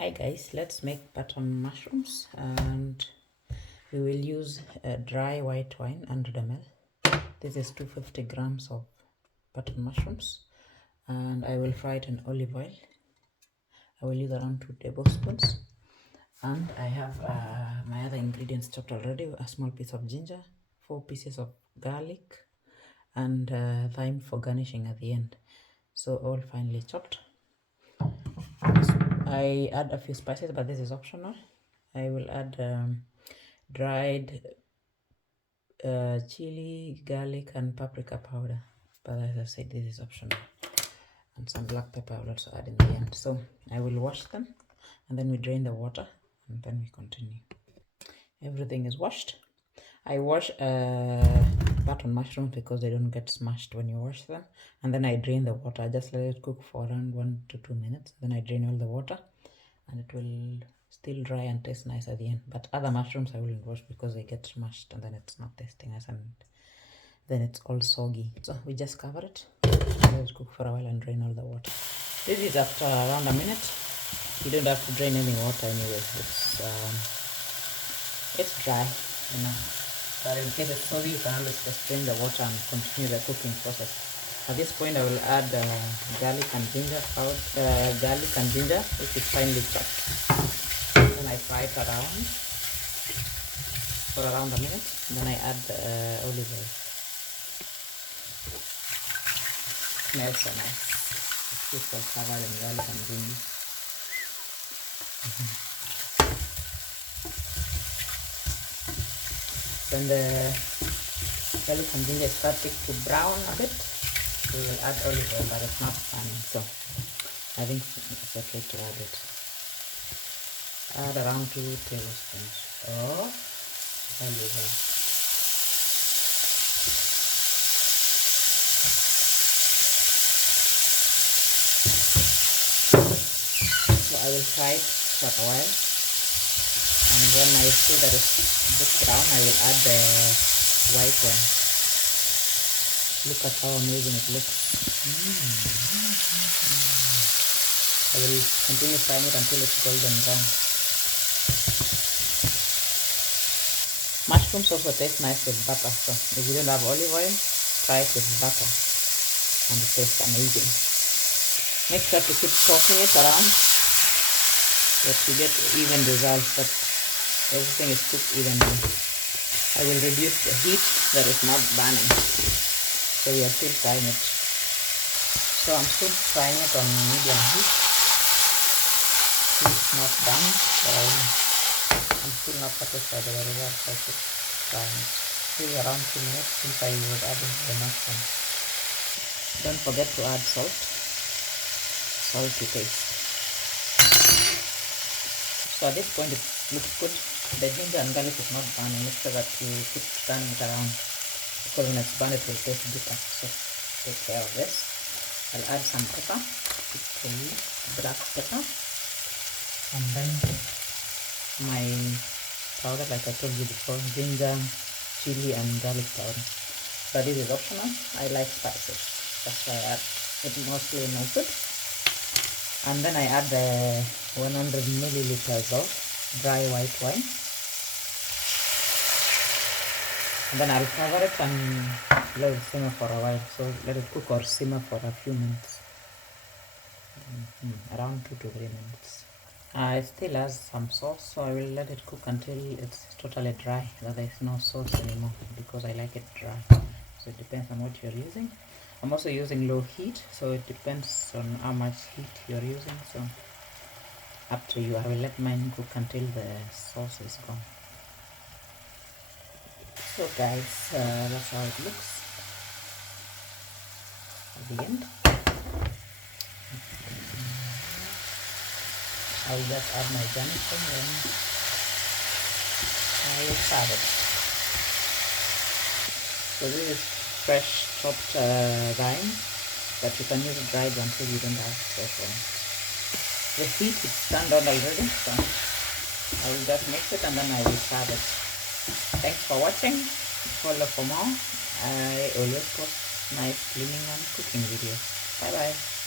Hi guys, let's make button mushrooms, and we will use a dry white wine 100 ml. This is 250 grams of button mushrooms, and I will fry it in olive oil. I will use around 2 tablespoons, and I have my other ingredients chopped already: a small piece of ginger, 4 pieces of garlic, and thyme for garnishing at the end. So all finely chopped. I add a few spices, but this is optional. I will add dried chili, garlic, and paprika powder. But as I said, this is optional. And some black pepper I will also add in the end. So I will wash them, and then we drain the water, and then we continue. Everything is washed. I wash button mushrooms because they don't get smashed when you wash them. And then I drain the water. I just let it cook for around 1 to 2 minutes. Then I drain all the water, and it will still dry and taste nice at the end. But other mushrooms I wouldn't wash because they get smashed and then it's not tasting nice, and then it's all soggy. So we just cover it, let it cook for a while, and drain all the water. This is after around a minute. You don't have to drain any water anyway. It's dry, you know. But in case it's soggy, you can always just drain the water and continue the cooking process. At this point, I will add garlic and ginger which is finely chopped. Then I fry it around for around a minute. Then I add olive oil. Smells so nice. It's all covered in garlic and ginger. When the garlic and ginger starting to brown a bit, we will add olive oil, but it's not burning, so I think it's okay to add it. Add around 2 tablespoons of olive oil. So I will fry it for a while, and when I see that it's a bit brown, I will add the white one. Look at how amazing it looks. I will continue frying it until it's golden brown. Mushrooms also taste nice with butter, so if you don't have olive oil, try it with butter and it tastes amazing. Make sure to keep tossing it around that you get even results, that everything is cooked evenly. I will reduce the heat that is not burning. So we are still frying it. So I'm still frying it on medium heat. It's not done, but I'm still not satisfied with the results. I keep frying it. Maybe around 2 minutes since I was adding the mushroom. Don't forget to add salt. Salt to taste. So at this point it looks good. The ginger and garlic is not burning. Make sure that you keep turning it around, because when it's burned it will taste bitter. So take care of this. I'll add some pepper, black pepper, and then my powder, like I told you before, ginger, chili, and garlic powder. But this is optional. I like spices, that's why I add it mostly melted. And then I add the 100 milliliters of dry white wine. And then I'll cover it and let it simmer for a while. So let it cook or simmer for a few minutes. Around 2 to 3 minutes. It still has some sauce, so I will let it cook until it's totally dry, that there is no sauce anymore, because I like it dry. So it depends on what you're using. I'm also using low heat, so it depends on how much heat you're using. So up to you. I will let mine cook until the sauce is gone. So guys, that's how it looks at the end. I will just add my garnish and then I will serve it. So this is fresh chopped thyme, but you can use dried ones if you don't have fresh ones. The heat is turned on already, so I will just mix it and then I will serve it. Thanks for watching. Follow for more. I always post nice cleaning and cooking videos. Bye bye.